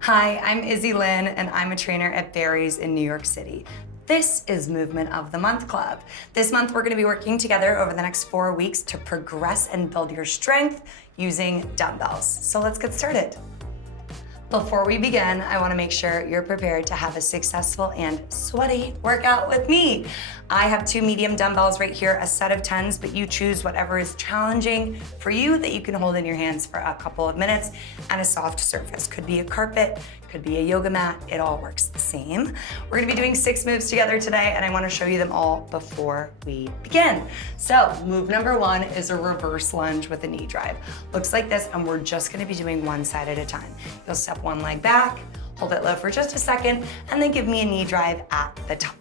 Hi, I'm Izzi Lynn, and I'm a trainer at Barry's in New York City. This is Movement of the Month Club. This month, we're gonna be working together over the next 4 weeks to progress and build your strength using dumbbells. So let's get started. Before we begin, I wanna make sure you're prepared to have a successful and sweaty workout with me. I have 2 medium dumbbells right here, a set of 10s, but you choose whatever is challenging for you that you can hold in your hands for a couple of minutes, and a soft surface. Could be a carpet, could be a yoga mat, it all works the same. We're gonna be doing 6 moves together today, and I wanna show you them all before we begin. So, move number 1 is a reverse lunge with a knee drive. Looks like this, and we're just gonna be doing one side at a time. You'll step one leg back, hold it low for just a second, and then give me a knee drive at the top.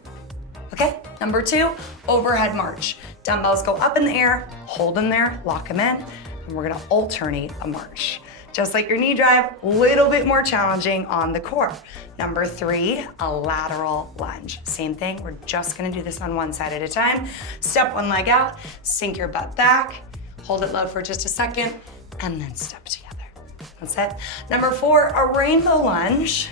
Okay, number 2, overhead march. Dumbbells go up in the air, hold them there, lock them in, and we're gonna alternate a march. Just like your knee drive, a little bit more challenging on the core. Number 3, a lateral lunge. Same thing, we're just gonna do this on one side at a time. Step one leg out, sink your butt back, hold it low for just a second, and then step together. That's it. Number 4, a rainbow lunge.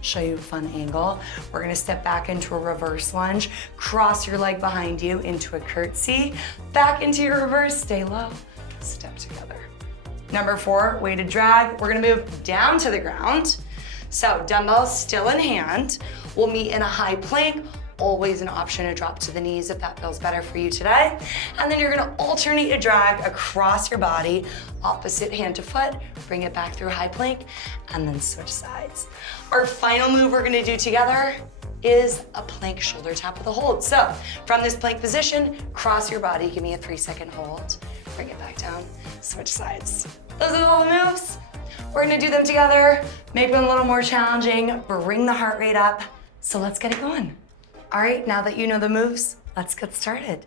Show you a fun angle. We're gonna step back into a reverse lunge, cross your leg behind you into a curtsy, back into your reverse, stay low, step together. Number 4, weighted drag. We're gonna move down to the ground. So dumbbells still in hand. We'll meet in a high plank. Always an option to drop to the knees if that feels better for you today. And then you're gonna alternate a drag across your body, opposite hand to foot, bring it back through high plank, and then switch sides. Our final move we're gonna do together is a plank shoulder tap with a hold. So from this plank position, cross your body, give me a 3-second hold, bring it back down, switch sides. Those are all the moves. We're gonna do them together, make them a little more challenging, bring the heart rate up. So let's get it going. All right, now that you know the moves, let's get started.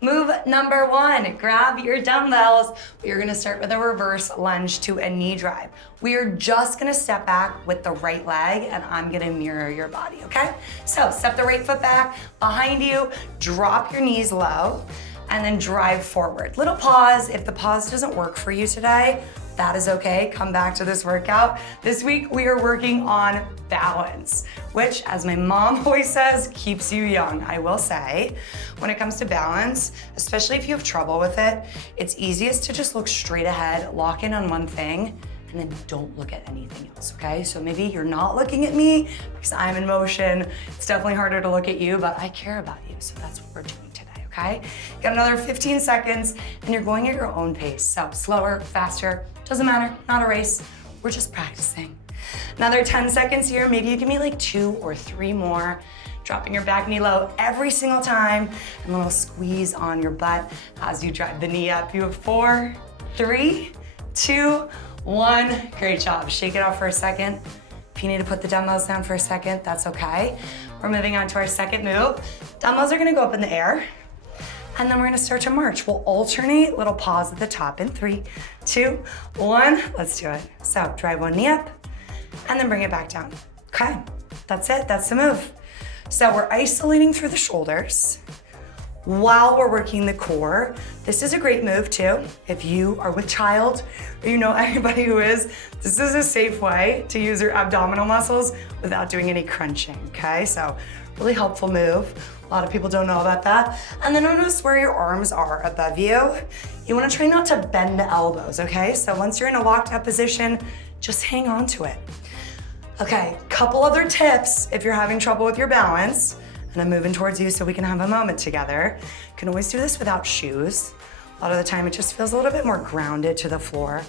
Move number 1, grab your dumbbells. We're gonna start with a reverse lunge to a knee drive. We are just gonna step back with the right leg, and I'm gonna mirror your body, okay? So step the right foot back behind you, drop your knees low, and then drive forward. Little pause. If the pause doesn't work for you today, that is okay, come back to this workout. This week, we are working on balance, which, as my mom always says, keeps you young. I will say, when it comes to balance, especially if you have trouble with it, it's easiest to just look straight ahead, lock in on one thing, and then don't look at anything else, okay? So maybe you're not looking at me because I'm in motion. It's definitely harder to look at you, but I care about you, so that's what we're doing today, okay? You got another 15 seconds, and you're going at your own pace. So slower, faster, doesn't matter, not a race. We're just practicing. Another 10 seconds here. Maybe you give me like 2 or 3 more. Dropping your back knee low every single time, and a little squeeze on your butt as you drive the knee up. You have 4, 3, 2, 1. Great job. Shake it off for a second. If you need to put the dumbbells down for a second, that's okay. We're moving on to our second move. Dumbbells are gonna go up in the air, and then we're gonna start to march. We'll alternate, little pause at the top in 3, 2, 1. Let's do it. So drive one knee up, and then bring it back down. Okay, that's it, that's the move. So we're isolating through the shoulders while we're working the core. This is a great move too. If you are with child, or you know anybody who is, this is a safe way to use your abdominal muscles without doing any crunching, okay? So really helpful move. A lot of people don't know about that. And then notice where your arms are above you. You wanna try not to bend the elbows, okay? So once you're in a locked up position, just hang on to it. Okay, couple other tips if you're having trouble with your balance, and I'm moving towards you so we can have a moment together. You can always do this without shoes. A lot of the time it just feels a little bit more grounded to the floor.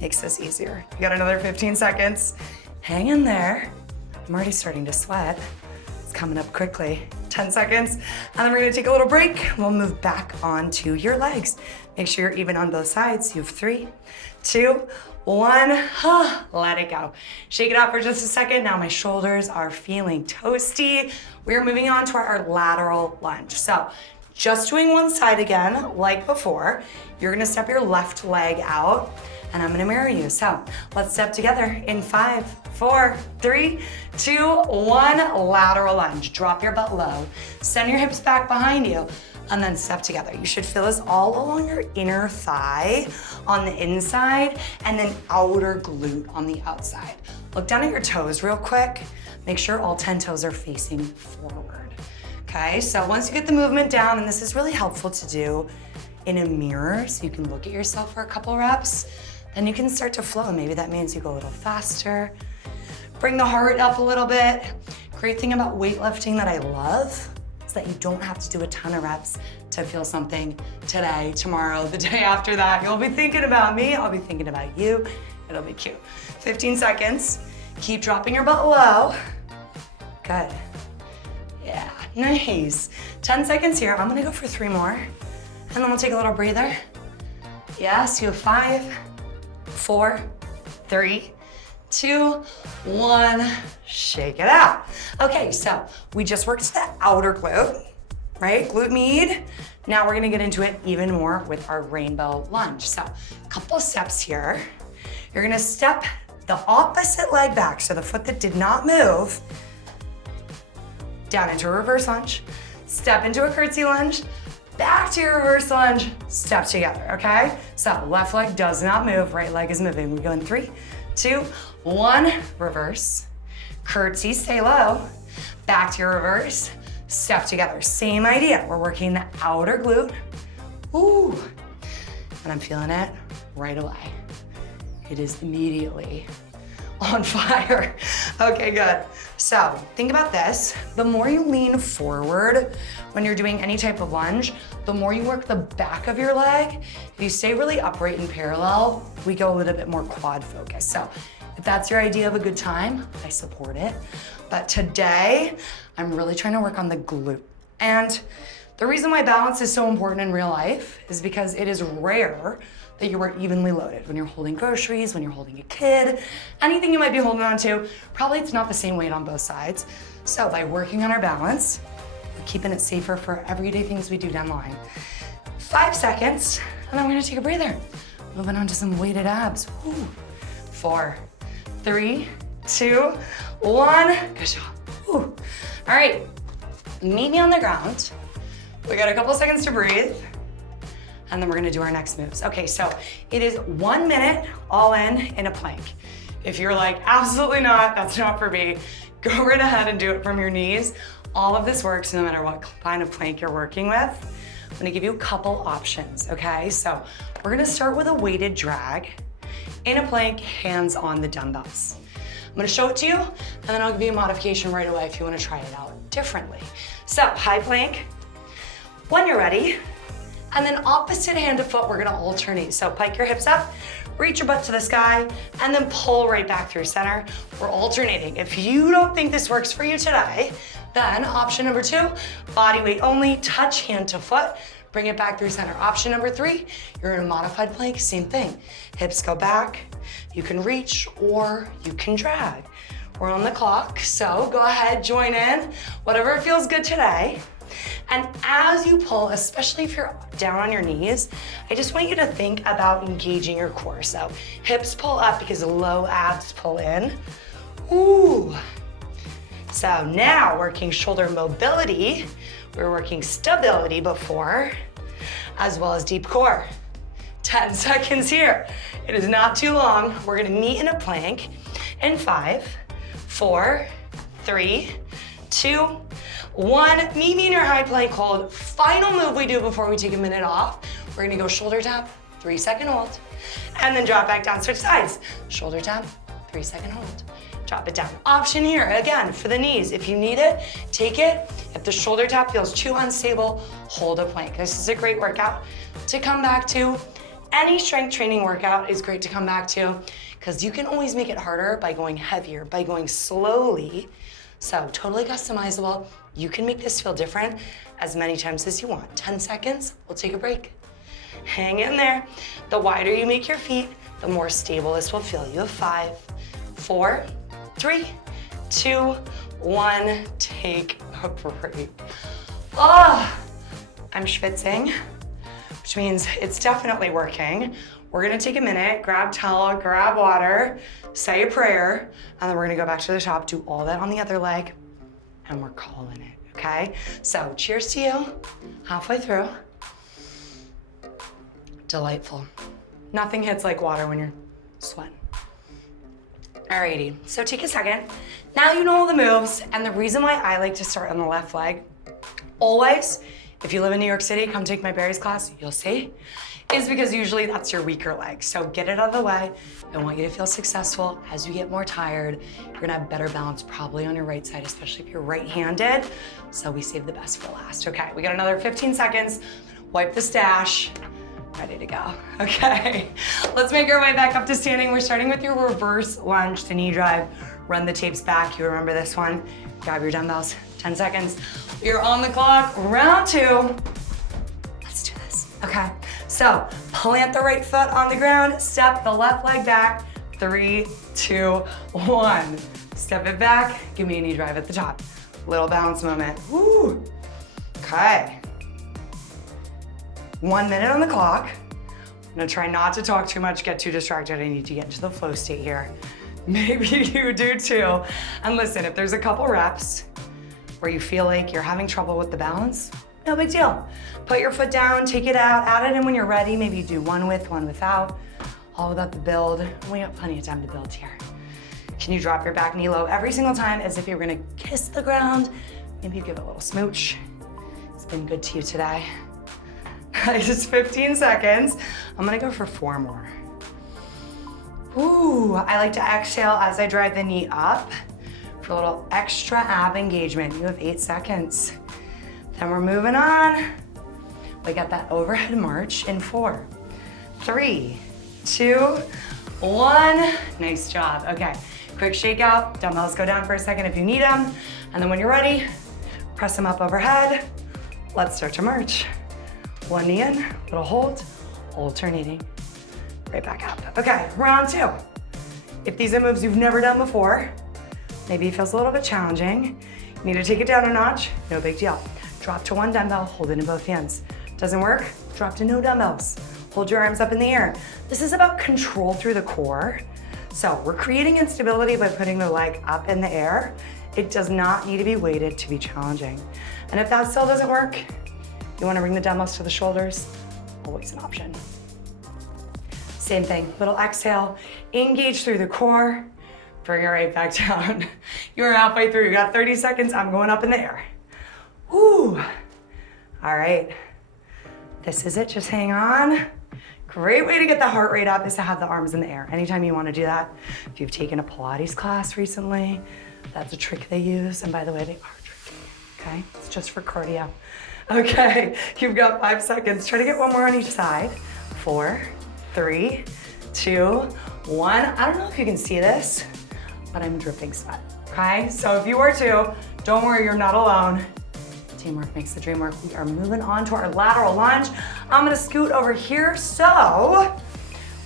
Makes this easier. You got another 15 seconds. Hang in there. I'm already starting to sweat. It's coming up quickly. 10 seconds, and then we're gonna take a little break. We'll move back onto your legs. Make sure you're even on both sides. You have 3, 2, 1, let it go. Shake it out for just a second. Now my shoulders are feeling toasty. We're moving on to our lateral lunge. So just doing one side again, like before. You're gonna step your left leg out, and I'm gonna mirror you. So let's step together in 5, 4, 3, 2, 1, lateral lunge. Drop your butt low, send your hips back behind you, and then step together. You should feel this all along your inner thigh on the inside, and then outer glute on the outside. Look down at your toes real quick. Make sure all 10 toes are facing forward. Okay, so once you get the movement down, and this is really helpful to do in a mirror, so you can look at yourself for a couple reps, then you can start to flow. Maybe that means you go a little faster. Bring the heart rate up a little bit. Great thing about weightlifting that I love is that you don't have to do a ton of reps to feel something today, tomorrow, the day after that. You'll be thinking about me, I'll be thinking about you. It'll be cute. 15 seconds. Keep dropping your butt low. Good. Yeah, nice. 10 seconds here. I'm gonna go for 3 more. And then we'll take a little breather. Yes, you have 5, 4, 3, 2, 1. Shake it out. Okay, so we just worked the outer glute, right? Glute med. Now we're gonna get into it even more with our rainbow lunge. So a couple steps here. You're gonna step the opposite leg back, so the foot that did not move, down into a reverse lunge, step into a curtsy lunge, back to your reverse lunge, step together, okay? So left leg does not move, right leg is moving. We go in 3, 2, 1, reverse, curtsy, stay low, back to your reverse, step together. Same idea, we're working the outer glute. Ooh, and I'm feeling it right away. It is immediately on fire. Okay, good. So think about this. The more you lean forward when you're doing any type of lunge, the more you work the back of your leg. If you stay really upright and parallel, we go a little bit more quad focused. So if that's your idea of a good time, I support it. But today, I'm really trying to work on the glute. And the reason why balance is so important in real life is because it is rare that you are evenly loaded. When you're holding groceries, when you're holding a kid, anything you might be holding on to, probably it's not the same weight on both sides. So by working on our balance, we're keeping it safer for everyday things we do down the line. 5 seconds, and then we're gonna take a breather. Moving on to some weighted abs. Woo. 4, 3, 2, 1. Good job. Woo. All right, meet me on the ground. We got a couple seconds to breathe. And then we're gonna do our next moves. Okay, so it is 1 minute all in a plank. If you're like, absolutely not, that's not for me, go right ahead and do it from your knees. All of this works no matter what kind of plank you're working with. I'm gonna give you a couple options, okay? So we're gonna start with a weighted drag in a plank, hands on the dumbbells. I'm gonna show it to you, and then I'll give you a modification right away if you wanna try it out differently. So high plank, when you're ready, and then opposite hand to foot, we're gonna alternate. So pike your hips up, reach your butt to the sky, and then pull right back through center. We're alternating. If you don't think this works for you today, then option number 2, body weight only, touch hand to foot, bring it back through center. Option number 3, you're in a modified plank, same thing. Hips go back, you can reach or you can drag. We're on the clock, so go ahead, join in, whatever feels good today. And as you pull, especially if you're down on your knees, I just want you to think about engaging your core. So hips pull up because low abs pull in. Ooh. So now working shoulder mobility, we were working stability before, as well as deep core. 10 seconds here. It is not too long. We're gonna meet in a plank in 5, 4, 3, 2, 1, meet me in your high plank hold. Final move we do before we take a minute off. We're gonna go shoulder tap, 3-second hold, and then drop back down, switch sides. Shoulder tap, 3-second hold, drop it down. Option here, again, for the knees. If you need it, take it. If the shoulder tap feels too unstable, hold a plank. This is a great workout to come back to. Any strength training workout is great to come back to because you can always make it harder by going heavier, by going slowly. So totally customizable. You can make this feel different as many times as you want. 10 seconds, we'll take a break. Hang in there. The wider you make your feet, the more stable this will feel. You have 5, 4, 3, 2, 1. Take a break. Ah, I'm schwitzing, which means it's definitely working. We're gonna take a minute, grab towel, grab water, say a prayer, and then we're gonna go back to the top, do all that on the other leg, and we're calling it, okay? So cheers to you, halfway through. Delightful. Nothing hits like water when you're sweating. Alrighty, so take a second. Now you know all the moves, and the reason why I like to start on the left leg, always, if you live in New York City, come take my berries class, you'll see, is because usually that's your weaker leg. So get it out of the way. I want you to feel successful. As you get more tired, you're gonna have better balance probably on your right side, especially if you're right-handed. So we save the best for last. Okay, we got another 15 seconds. Wipe the stash. Ready to go. Okay, let's make our way back up to standing. We're starting with your reverse lunge to knee drive. Run the tapes back. You remember this one. Grab your dumbbells. 10 seconds. You're on the clock. Round 2. Let's do this. Okay, so plant the right foot on the ground. Step the left leg back. 3, 2, 1. Step it back. Give me a knee drive at the top. Little balance moment. Woo. Okay. 1 minute on the clock. I'm gonna try not to talk too much, get too distracted. I need to get into the flow state here. Maybe you do too. And listen, if there's a couple reps where you feel like you're having trouble with the balance, no big deal. Put your foot down, take it out, add it in when you're ready. Maybe you do one with, one without. All about the build. We got plenty of time to build here. Can you drop your back knee low every single time as if you're gonna kiss the ground? Maybe you give it a little smooch. It's been good to you today. Just 15 seconds. I'm gonna go for 4 more. Ooh, I like to exhale as I drive the knee up for a little extra ab engagement. You have 8 seconds. Then we're moving on. We got that overhead march in 4, 3, 2, 1. Nice job. Okay, quick shake out. Dumbbells go down for a second if you need them. And then when you're ready, press them up overhead. Let's start to march. 1 knee in, little hold, alternating, right back up. Okay, round 2. If these are moves you've never done before, maybe it feels a little bit challenging, you need to take it down a notch, no big deal. Drop to 1 dumbbell, hold it in both hands. Doesn't work? Drop to no dumbbells. Hold your arms up in the air. This is about control through the core. So we're creating instability by putting the leg up in the air. It does not need to be weighted to be challenging. And if that still doesn't work, you wanna bring the dumbbells to the shoulders, always an option. Same thing, little exhale, engage through the core, bring it right back down. You're halfway through, you got 30 seconds, I'm going up in the air. Woo, all right. This is it, just hang on. Great way to get the heart rate up is to have the arms in the air. Anytime you wanna do that, if you've taken a Pilates class recently, that's a trick they use, and by the way, they are tricky, okay? It's just for cardio. Okay, you've got 5 seconds. Try to get 1 more on each side. 4, 3, 2, 1. I don't know if you can see this, but I'm dripping sweat, okay? So if you are too, don't worry, you're not alone. Teamwork makes the dream work. We are moving on to our lateral lunge. I'm gonna scoot over here, so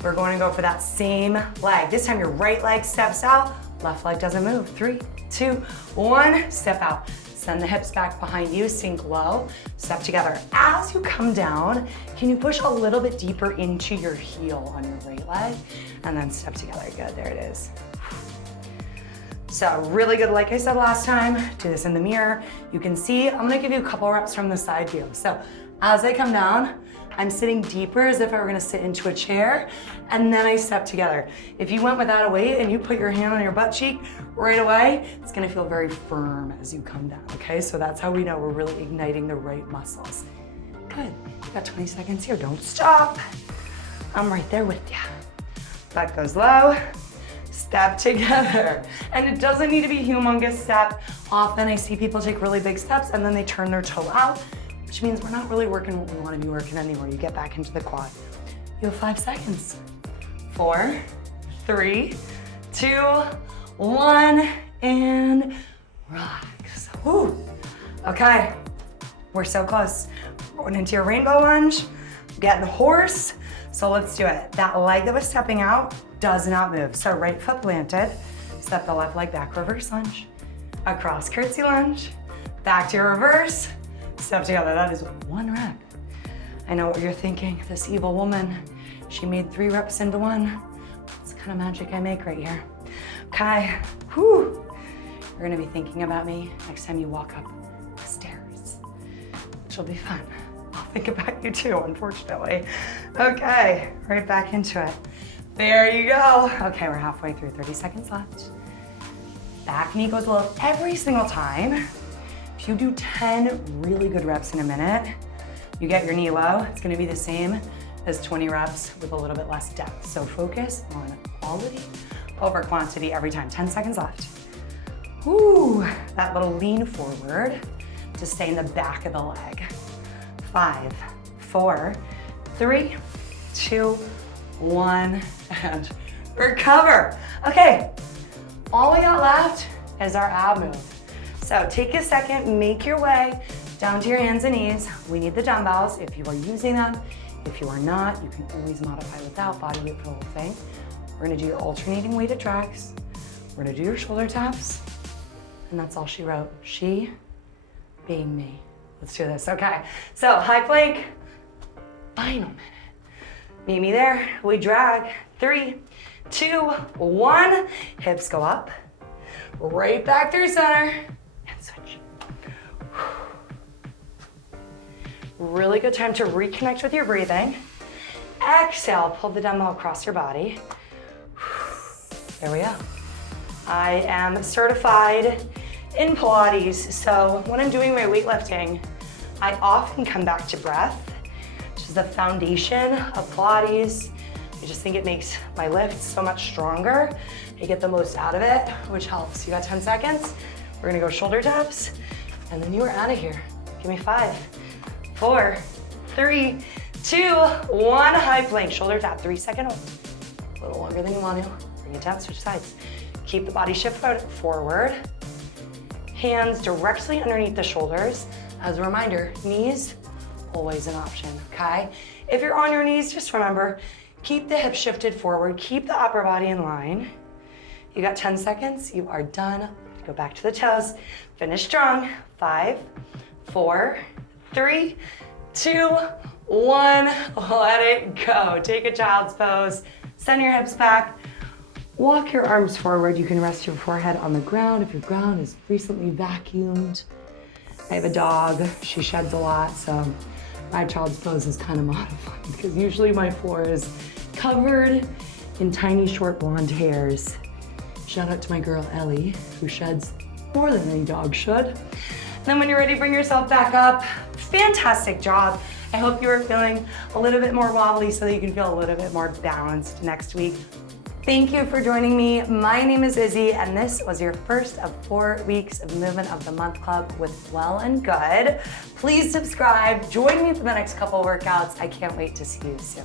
we're going to go for that same leg. This time your right leg steps out, left leg doesn't move. 3, 2, 1, step out. Send the hips back behind you, sink low, step together. As you come down, can you push a little bit deeper into your heel on your right leg? And then step together, good, there it is. So really good, like I said last time, do this in the mirror. You can see, I'm gonna give you a couple reps from the side view. So as I come down, I'm sitting deeper as if I were gonna sit into a chair, and then I step together. If you went without a weight and you put your hand on your butt cheek right away, it's gonna feel very firm as you come down, okay? So that's how we know we're really igniting the right muscles. Good, you got 20 seconds here, don't stop. I'm right there with you. Butt goes low, step together. And it doesn't need to be a humongous step. Often I see people take really big steps and then they turn their toe out, which means we're not really working what we want to be working anymore. You get back into the quad. You have 5 seconds. 4, 3, 2, 1, and relax. Woo. Okay, we're so close. Going into your rainbow lunge, getting hoarse. So let's do it. That leg that was stepping out does not move. So right foot planted, step the left leg back, reverse lunge, across curtsy lunge, back to your reverse, step together. That is 1 rep. I know what you're thinking. This evil woman, she made 3 reps into 1. That's the kind of magic I make right here. Okay, whew. You're gonna be thinking about me next time you walk up the stairs, which will be fun. I'll think about you too, unfortunately. Okay, right back into it. There you go. Okay, we're halfway through, 30 seconds left. Back knee goes low every single time. If you do 10 really good reps in a minute, you get your knee low, it's gonna be the same as 20 reps with a little bit less depth. So focus on quality over quantity every time. 10 seconds left. Ooh, that little lean forward to stay in the back of the leg. 5, 4, 3, 2, 1, and recover. Okay, all we got left is our ab move. So take a second, make your way down to your hands and knees. We need the dumbbells if you are using them. If you are not, you can always modify without body weight for the whole thing. We're gonna do your alternating weighted tracks. We're gonna do your shoulder taps. And that's all she wrote. She being me. Let's do this, okay. So high plank, final minute. Meet me there, we drag. 3, 2, 1. Hips go up, right back through center, and switch. Really good time to reconnect with your breathing. Exhale, pull the dumbbell across your body. There we go. I am certified in Pilates, so when I'm doing my weightlifting, I often come back to breath, which is the foundation of Pilates. I just think it makes my lift so much stronger. I get the most out of it, which helps. You got 10 seconds. We're gonna go shoulder taps, and then you are out of here. Give me 5, 4, 3, 2, 1. High plank, shoulder tap, 3-second hold. A little longer than you want to. Bring it down, switch sides. Keep the body shift forward. Hands directly underneath the shoulders. As a reminder, knees, always an option, okay? If you're on your knees, just remember, keep the hips shifted forward, keep the upper body in line. You got 10 seconds, you are done. Go back to the toes, finish strong. 5, 4, 3, 2, 1. Let it go. Take a child's pose, send your hips back. Walk your arms forward. You can rest your forehead on the ground if your ground is recently vacuumed. I have a dog, she sheds a lot, so my child's pose is kind of modified because usually my floor is covered in tiny short blonde hairs. Shout out to my girl Ellie, who sheds more than any dog should. Then when you're ready, bring yourself back up. Fantastic job. I hope you are feeling a little bit more wobbly so that you can feel a little bit more balanced next week. Thank you for joining me. My name is Izzy, and this was your first of 4 weeks of Movement of the Month Club with Well+Good. Please subscribe. Join me for the next couple workouts. I can't wait to see you soon.